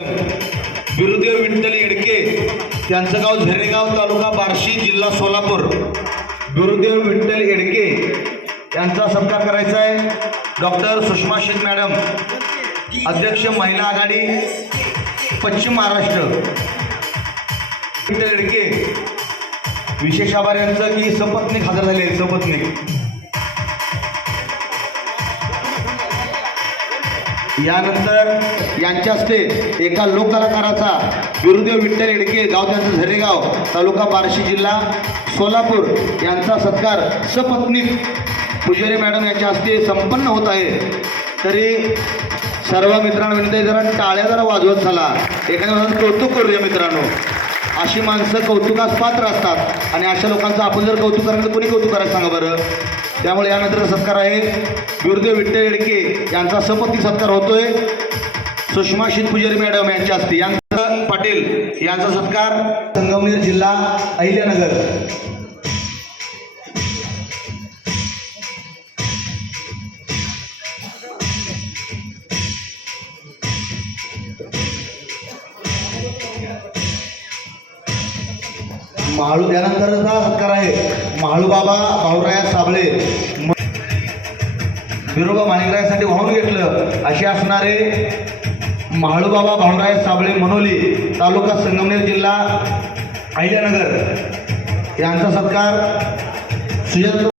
गुरुदेव विठ्ठल येडके त्यांचं गाव झरेगाव तालुका बार्शी जिल्हा सोलापूर। गुरुदेव विठ्ठल येडके यांचा सत्कार करायचा आहे। डॉक्टर सुषमा शेठ मॅडम, अध्यक्ष महिला आघाडी पश्चिम महाराष्ट्र। विठ्ठल येडके विशेष आभार यांचं की सपत्नीक हजर झाले। सपत्नीक यानंतर यांच्या हस्ते एका लोककलाकाराचा गुरुदेव विठ्ठल येडके गाव त्यांचं झरेगाव तालुका बार्शी जिल्हा सोलापूर यांचा सत्कार सपत्नीक पुजारी मॅडम यांच्या हस्ते संपन्न होत आहे। तरी सर्व मित्रांनो विनंती आहे, जरा टाळ्या जरा वाजवत चला, एखाद्या माणसाचं कौतुक करूया मित्रांनो। अशी माणसं कौतुकास पात्र असतात आणि अशा लोकांचं आपण जर कौतुक करायचं तर कोणी कौतुक करायचं सांगा बरं। त्यामुळे यानंतर सत्कार आहे गुरुदेव विठ्ठल येडके यांचा सपत्नीक सत्कार होतोय सुषमा शेठ पुजारी मॅडम यांच्या हस्ते। यांचा पाटील यांचा सत्कार संगमनेर जिल्हा अहिल्यानगर। महाळू यानंतरचा सत्कार आहे महाळू बाबा भाऊराया साबळे, बिरोबा माणिकरायासाठी वाहून घेतलं असे असणारे महाळू बाबा भाऊराया साबळे मनोली तालुका संगमनेर जिल्हा अहिल्यानगर यांचा सत्कार सुयंत्र